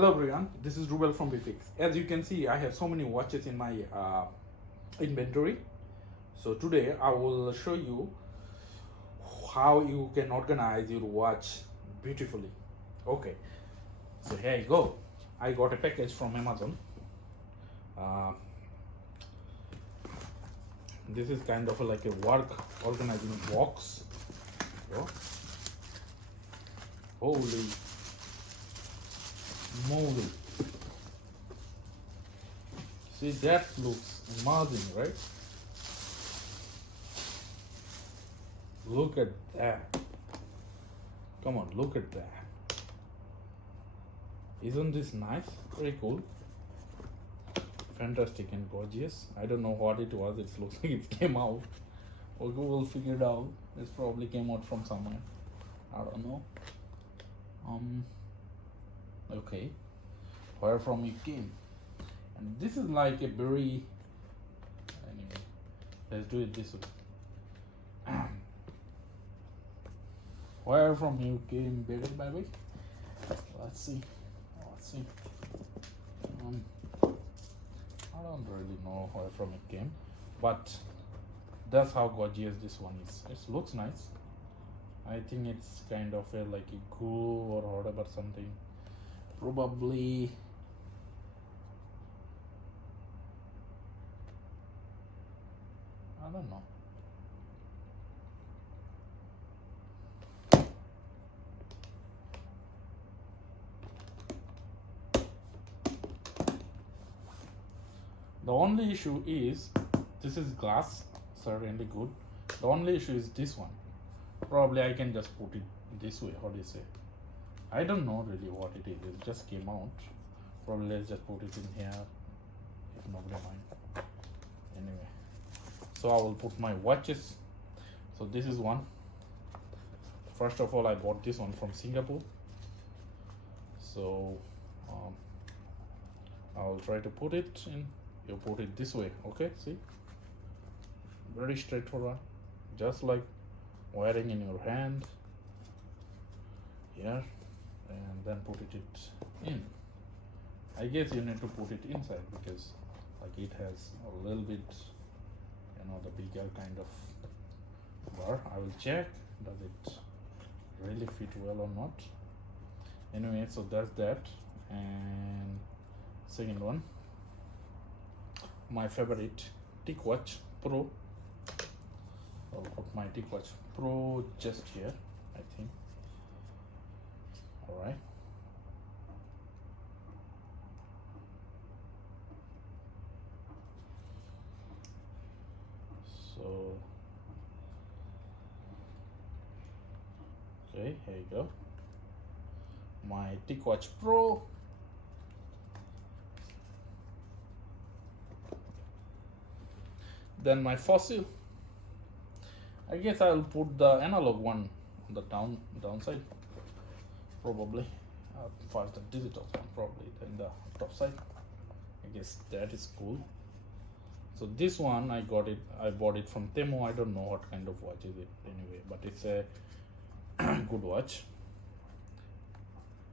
Hello everyone, this is Rubel from Bfix. As you can see, I have so many watches in my inventory. So today I will show you how you can organize your watch beautifully. Okay, so here you go. I got a package from Amazon. Uh, this is kind of like a work organizing box. So, holy moly. See, that looks amazing, right? Look at that. Come on, look at that. Isn't this nice? Very cool. Fantastic and gorgeous. I don't know what it was. It looks like it came out. Okay, we'll figure it out. This probably came out from somewhere. I don't know. Okay. Where from it came? And this is like a very, anyway, let's do it this way. Where from you came, baby? Let's see. I don't really know where from it came, but that's how gorgeous this one is. It looks nice. I think it's kind of a like a glue or whatever something. Probably I don't know. The only issue is this is glass, certainly good. The only issue is this one. Probably I can just put it this way. What do you say? I don't know really what it is. It just came out. Probably let's just put it in here if nobody mind. Anyway, so I will put my watches. So this is one. First of all, I bought this one from Singapore. So I'll try to put it in. You put it this way, okay? See, very straightforward, just like wearing in your hand here, and then put it in. I guess you need to put it inside because like it has a little bit, the bigger kind of bar. I will check does it really fit well or not. Anyway, so that's that. And second one, my favorite TicWatch Pro. I'll put my TicWatch Pro just here, I think. All right. So, okay, here you go. My TicWatch Pro. Then my Fossil. I guess I'll put the analog one on the downside, probably. First the digital one, probably then the top side. I guess that is cool. So this one I bought it from Temu. I don't know what kind of watch is it anyway, but it's a good watch.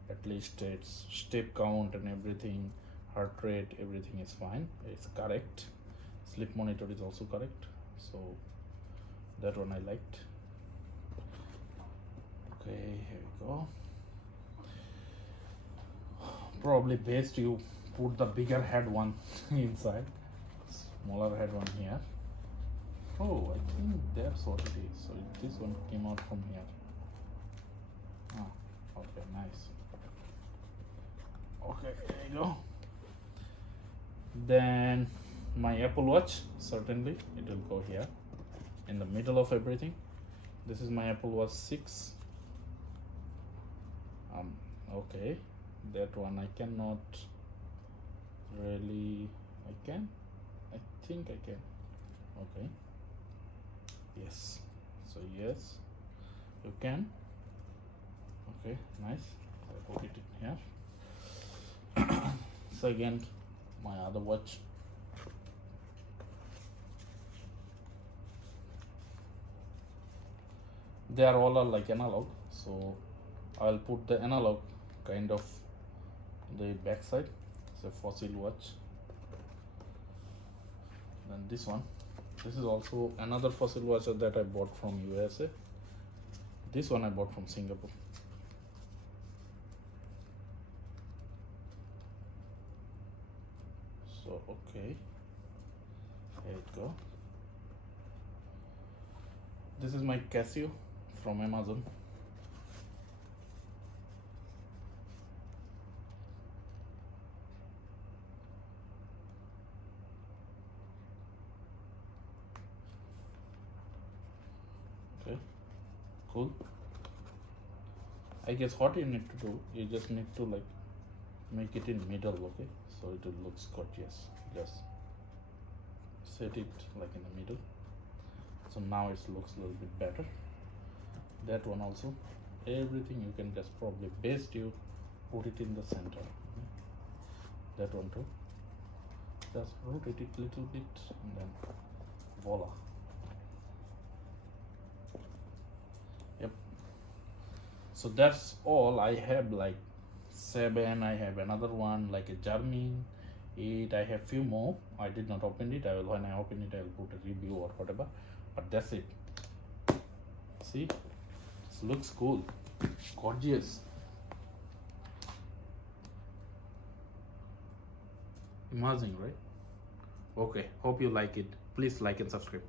At least its step count and everything, heart rate, everything is fine. It's correct. Sleep monitor is also correct, so that one I liked. Okay, here we go. Probably best you put the bigger head one inside, smaller head one here. Oh, I think that's what it is. So this one came out from here. Okay, nice. Okay, there you go. Then my Apple Watch, certainly it will go here in the middle of everything. This is my Apple Watch 6. Okay, that one I cannot really. I think I can. Okay, yes, so yes, you can. Okay, nice. I put it in here. Second, my other watch. They are all like analog, so I'll put the analog kind of the back side. It's a Fossil watch. Then this one, this is also another Fossil watch that I bought from USA. This one I bought from Singapore. So okay, here it go. This is my Casio from Amazon. Okay, cool. I guess what you need to do, you just need to like make it in middle, okay, so it looks gorgeous. Just set it like in the middle, so now it looks a little bit better. That one also, everything you can just probably best you put it in the center. That one too, just rotate it little bit and then voila. Yep, so that's all. I have like 7, I have another one like a Garmin 8, I have few more. I did not open it. I will, when I open it, I will put a review or whatever, but that's it. See, this looks cool, gorgeous, amazing, right? Okay, hope you like it. Please like and subscribe.